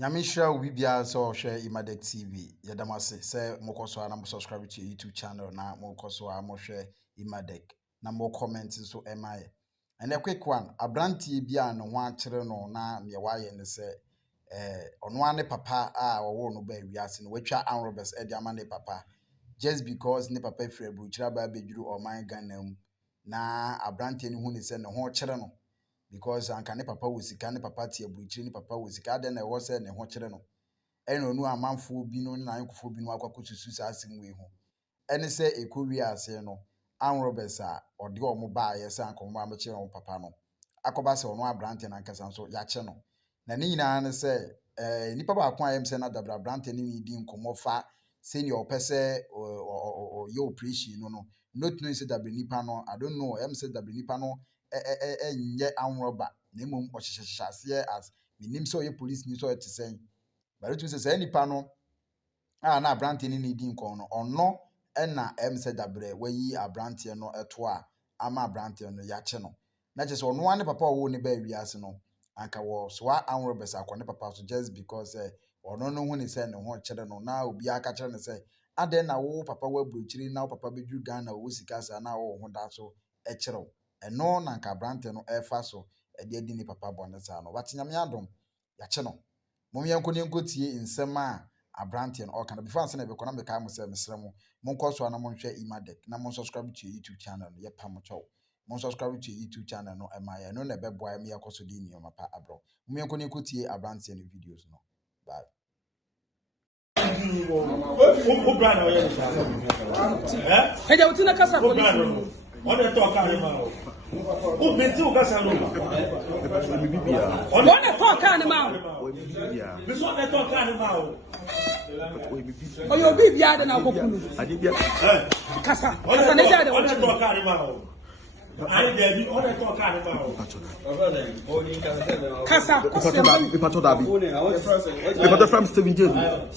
Yamisha will be also share Emadek TV. Yadamase say mokoso na subscribe to your YouTube channel na mokoso mo share Emadek na mo comments so emaye. And a quick one, abranti bia no ho akere no na me waye ne say ono ane papa a wo no ba wiase no watwa Anrobes e dia ma ne papa just because ne papa free abuchira ba bedwuru oman Ghana mu na abranti ne hu ne say ne ho kere no because anka ne papa wosika ne papa tie abuchiri ne papa wosika den na e wo say ne ho kere no eno nu amanfo bi no na ankofo bi no akwakosusu sa asem we ho ene say ekowi ase no Anrobes a ode omo ba ye say anka omo ameche omo papa no akoba se ono abrante na nkasa so ya che no na ni nyina ne say nipa ba kwa yem say na dabra abrante ni di nkomo fa senior opese o your operation no not knowing say dabra nipa no I don't know em say dabra nipa no nye Anroba na mom o hyehyehase as minim so ye police ni so ete sen but it means say nipa no na abrante ni di nkon no ono na em say dabra wayi abrante no eto a ama abrante no ya che no na je so ono ane papa wo ne ba wiase no anka wo so Anrobes akone papa so just because ono no hu ni say ne ho kire no na obi aka kire ne say aden na wo papa wa brochiri na wo papa bedu Ghana wo sika sa na wo ho da so e kire eno na nka abrante no efa so e de adi ni papa bonne sa no watnyame adom ya che no mom yanko ne nkotie nsem a abrante no o kana before anse na be kona me kai mo se mesrem mo nko so na mo hwe Emadek na mo subscribe to your YouTube channel no ye pa mo chow mo subscribe to your YouTube channel no emaye no na be boy me yakoso di ni o mapa abro mom yanko ne nkotie abrante no videos no bye. Who brand are you? Hey, you want to casa for this? What they talk about? Who been to casa no? What they talk about? This what they talk about? Oh, you be bia de na kokunu. Casa. Casa ne jade. What they talk about? I dey all they talk about. Casa. Ipato Dabi. Ipato from Steven Jade.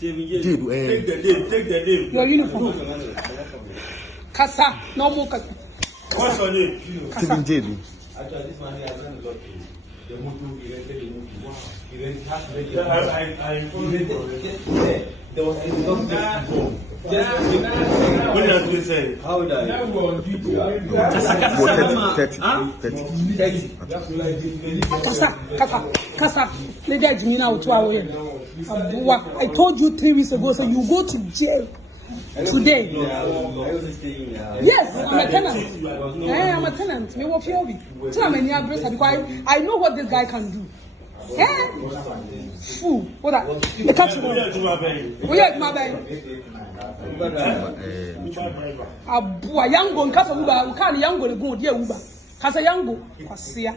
Take the name. Your uniform. Casa. No more casa. What's your name? Steven Jade. Actually, this man has done the motor, he rented the motor. He rented there was a doctor. What did you say? How would I? 30. Kasa. I told you 3 weeks ago, so you go to jail today. Yes, I'm a tenant. I'm a tenant. Me wo feel me. Tell me near brace because I know what this guy can do. Fool. What that? The catch you. We are my baby. Abu yango nkasa uba ukani yango le go dia uba. Kasa yango kwasia.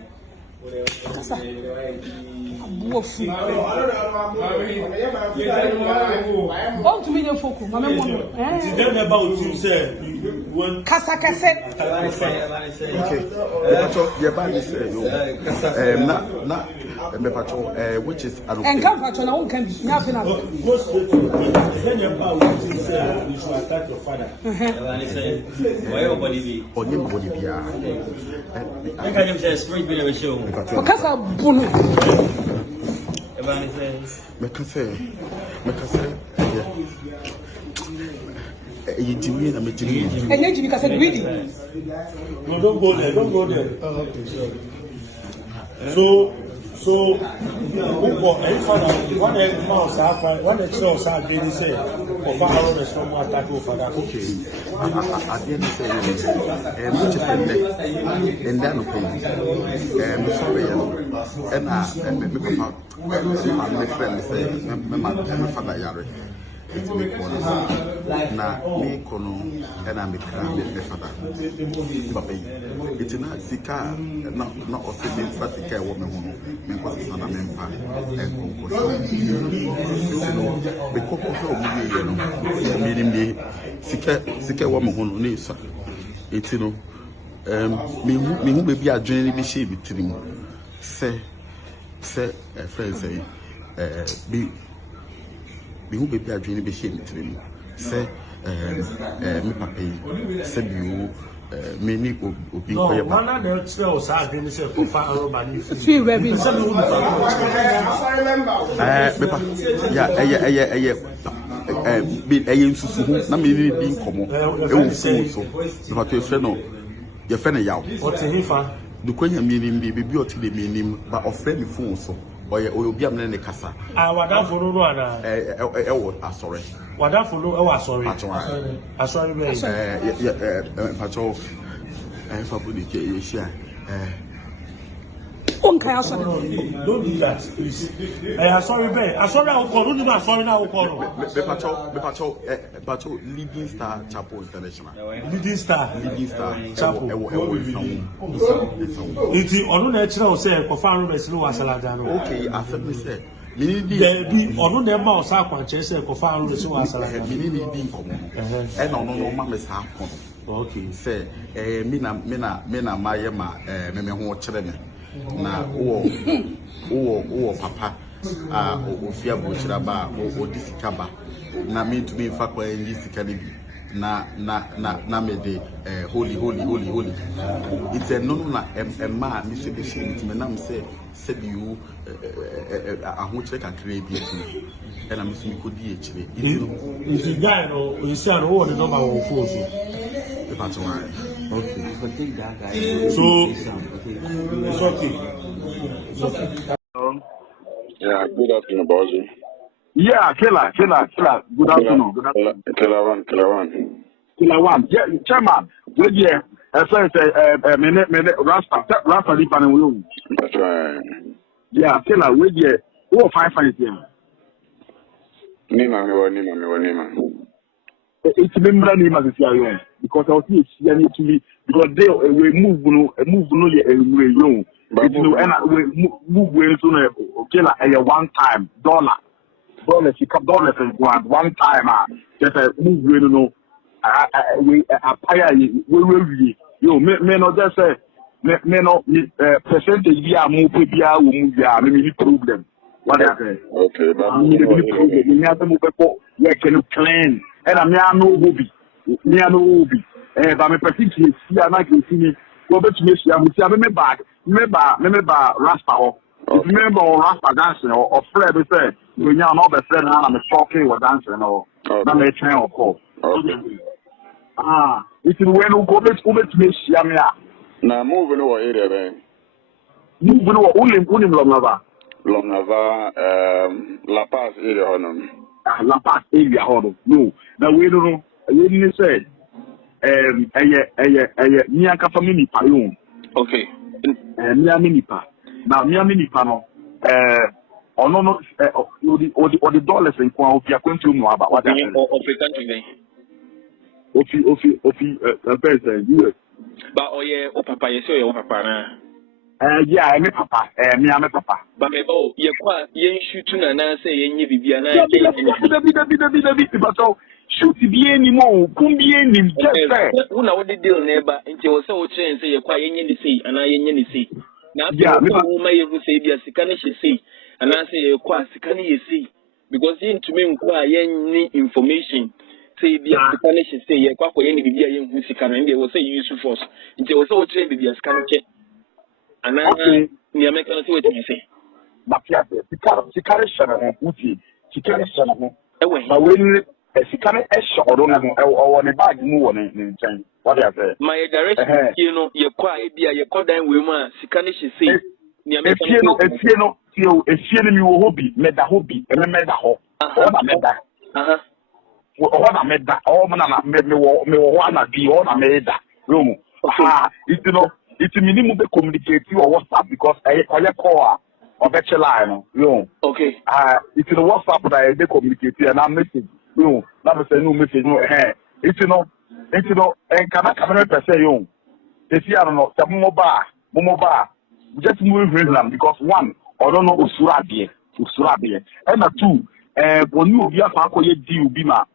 Kasa. Abu ofu. Oh to me the foko. Mama mo. Then about you say one Kasa kase. Okay. The band is na me patrol which is and come patrol na won can be nothing else. go straight to then about you say you should attack your father. Why your body be? Onye body bia. I can say straight be the show. Kasa bunu. Me can say you Jimmy na me Jimmy. And then you can say greedy. No, don't go there. So one the church are getting say of our restaurant more attack over that. Okay. At the end of the day, which is the and then sorry, and me papa, my friend say, my father yare. It's me kono na me kono ena me kra me father papa it's na sika na ofe me fa sika e wo me ho me ko sana me mpa e konko be kokko so mu ye no me dim sika wo me ho no ne sa eti no me hu be bi adwene bi she bi tirim se friend say bi who be a dream be shame to me. Say, me papa, say you many obi no, koye ba one na tell us how they say for far over ni Free baby. bepa eye nsusu hu na me ni bi nkomo e wo fu so bepa to efre no ye fe na yaw what hifa du kwanya mi ni bi o ti de mi ni ba ofre mi fu so oye obi am ne kasa wada foro ro ana wo asore wada foro e wa sorry asori be pacho fa bu ni ke ye share don't do that, please. Sorry, babe. Sorry, I'll call you. Sorry, now I'll call Pacho, Leading Star Chapel International. Leading Star Chapel. It's on natural say for farm best no asaladano. Okay, I said me say. There be on the mouse I can chase for farm best no asaladano. Minini being common. And no mamma is half common. Okay, say, Mina Mayama, Meme Ho Chreme. Na papa ofia bochira ba odisika ba na me to be fa kwa ndisika ne bi na me de holy it's a no na emma mi se be shi me na me se bi u ahochere kakra bi etu e na me so mi kodi e chire it's guy no you see no what the number of phone the pattern okay I think that guy so it's okay. Yeah, good afternoon, boss. Yeah, killer. Good afternoon. Killer one. Yeah, chairman. Good year. Minute, Rasta, Lipan, and That's right. yeah, killer. Good year. Oh, 5 here. Nima. It's member name as a because I was here to be because they move no, but you know, and we move to killer a one time $1. You come dollars and one time, just a move, you know, we may not just say, may not percentage, yeah, move, yeah, maybe problem. What I say? Okay, but you have to move before you can claim, and I'm no hobby, but my particular see, I can see me, go back to me, remember Rasta. If you remember Rasta dancing or Fred said, when you're not the friend and I'm talking or dancing or not a train or call. If you went to go back to me, now moving over area then. Moving over only Lonava, La Paz area honor. La Paz area honor. No, now we don't know. You didn't say, Miaka family payong. Okay. Miaminipa. Now, Miaminipa, no, no, or the dollars in Kwa, if you are going to know about what happened. US. But oh yeah, oh papa, you say oh papa. Yeah, I'm a papa. Me, I'm a papa. But me oh, you qua yen shoot na na say yen ye bibiana. But so shoot be anymore. Come be any just who know the deal neighbor until so change say you qua yen ye say and I yen ye say. Now who may you say be a sikanish say and I say you qua sikani ye say because yen to me qua yen information. Say be a Spanish say ye kwa yen bibia yen hu sikana and they will say useful force until so change be a scanner and I near make us what you say. But yeah, sikari shana uti sikari shana but when sikari esho or on a bag move on in change what I say my direction you know ye kwa e bia ye call down we ma sikani say near make us if you know hobby meda hobby and meda ho meda what I made that all man me wanna be all I made that room it's no it's minimum to communicate you or WhatsApp because I call or bet your line no okay it's the WhatsApp that they communicate and I'm message no never say no message no it's no and can I come say you if you don't know some mobile just move them because one I don't know usurabi and two when you be a fakoye deal be ma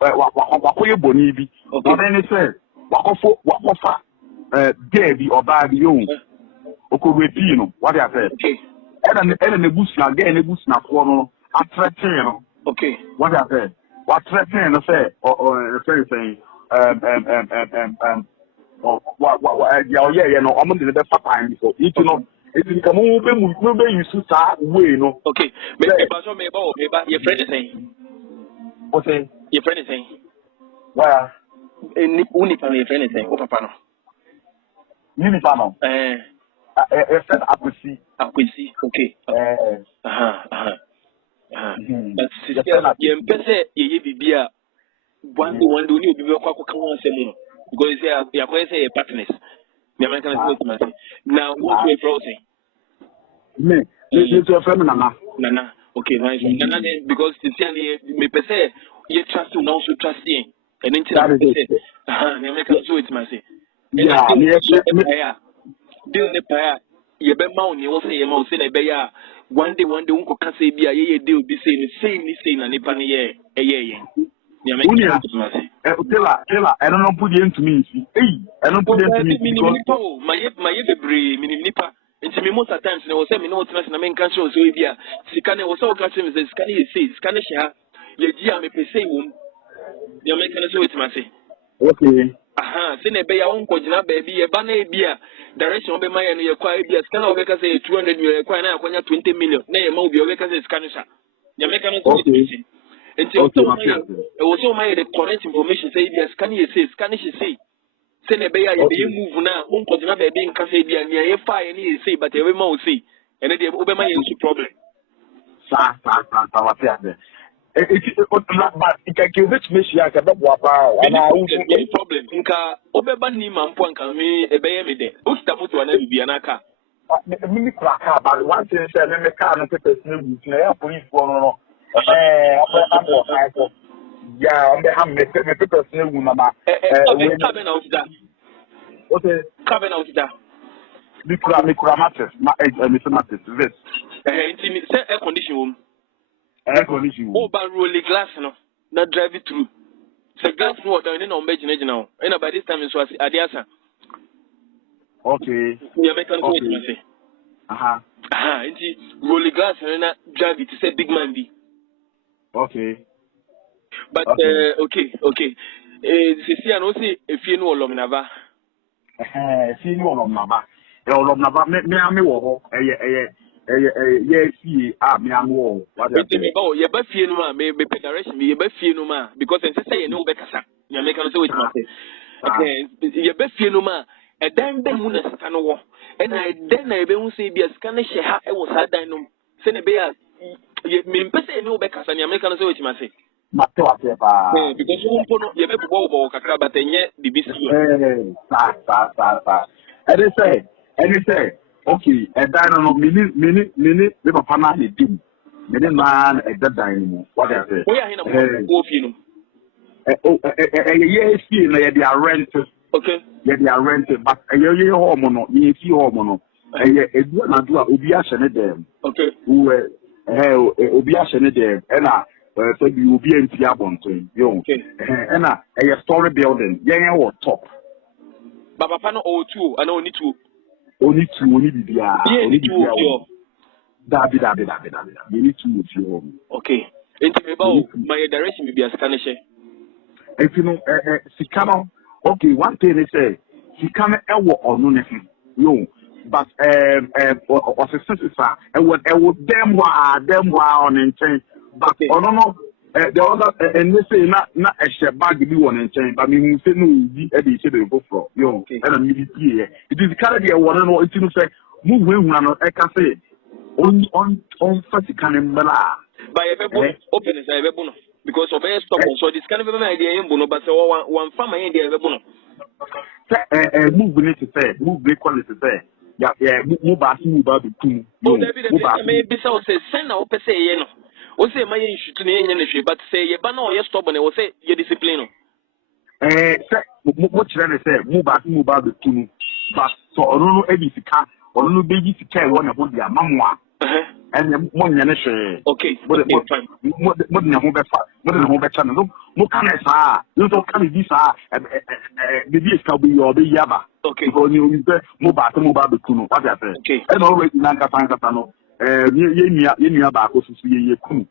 wakoye boni bi but then say wakofa there be or bad you okorepi no what I say okay and the bush na get the bush na for no attraction okay what I say what threaten say or saying yeah, no, I'm going to the papa before. You know, it's in come over, you should start way, no. Okay, maybe your friend is saying. What's saying? Your friend is saying. Where? Only family your friend is saying. Oh, papa. Unifano. A friend Akwesi. Okay. But sister, you pese ye bibia one day you be kwa kwa kan selu because you are say partners. The American is now what you frozen. Me to a friend Nana. Okay, nice. Nana because sincerely me pese you trust you now so trust you. And then the American so it must say. Yeah, deal the pair. You be mountain, you say you must say a bear. One day, uncle can say, be a year deal, be saying the same, and if any year, a year. I don't know, put it into me. Hey, I don't put it into me. My every nipa. And to me, most of the times, I was saying, no, and I mean, cancer, so if you scan was all catching the scanning, you say, Scanish, your dear, may say, the American so it must say. Okay. Send a bay own cojina baby, a banner beer, direction of my and your quiet beer, scan of because 200 million, 20 million, nay, more be because it's Scanisha. The American okay. Until it was all my the correct information say, yes, can you say, Scanish say, send a bay, you move now, own cojina baby in Cafe beer, near fire, and you say, but every more see, and then they open my problem. But it can give it me. I can walk out. And I will get problem. Inka Obebani Mampuan can me a baby there. Ustamutu and Bianaka. Mimi Kraka, but one thing said, let me car and put a snake, police one. Yeah, on the ham, make a paper snake, Mama. Cabin out that. Okay, cabin out that. Micromatis, my Mr. This. Air condition. Air condition. Oh, but rolling glass, no, not drive it through. So glass water, and then on Beijing now. And by this time, it was Adiasa. Okay. The American say. Rolling glass and then drive it to say big man be. Okay. But okay. See, I know say if you know long Nava. If you know long Nava. Nava, me wo. Yes, me am wo. Oh, you be fear no ma, me direction me, you be fear no ma, because I say you know bekasa. You make am say what you say. Okay, you be fear no ma. E dan be mu na sika no wo. E na den na e be hu say bia sika na hye ha e wo sa dan no. Se ne be ya me mpese you know bekasa, you make am say what you say. Because you no you be bobo kakra but enye bibisi. And they say okay, and then no mini papa na he dim. Mini man at that dynamo. What I say? We are in a go you yes, they are rented. Okay. Yeah, they are rented, but a year hormone, you see hormone. And a do not do a obiation them. Okay. Who obiation them, and so you will be in Tiabon to you. Okay. And a story building, yeah, or top. Baba Pano or two, I know only two. Only two, only be only two. Dabi. You need two of you. Okay. Into about my direction will be a Spanish. If you know, Sikano, okay, one thing they say, Sikano ever or no nothing. No, but was a sister, and what them were on and change. But no. The other and they say not a share bag be one and change, but I mean, say no, Eddie said they go for you, and I'm here. It is kind of one and all, it's say, move when I can say, on first can embella. By a open as I have because of a stop, so this kind of an idea in Bono, but one farmer in the Bono. Move beneath to say, move big quality to say, yeah, move back, move out the two. Oh, maybe so say, send out per se, you know. O say my issue to the but say you ban or you stop and will say you discipline. What should I say? Move back the two. But so I don't know any sika or no baby sika one about their mamma. And one yannish. Okay, fine. What the home channel? No can I say? You don't come this the beast can be your baby yaba. Okay, because you move back the two. What I say? Okay, and already Nankatano. You back also see ye cool.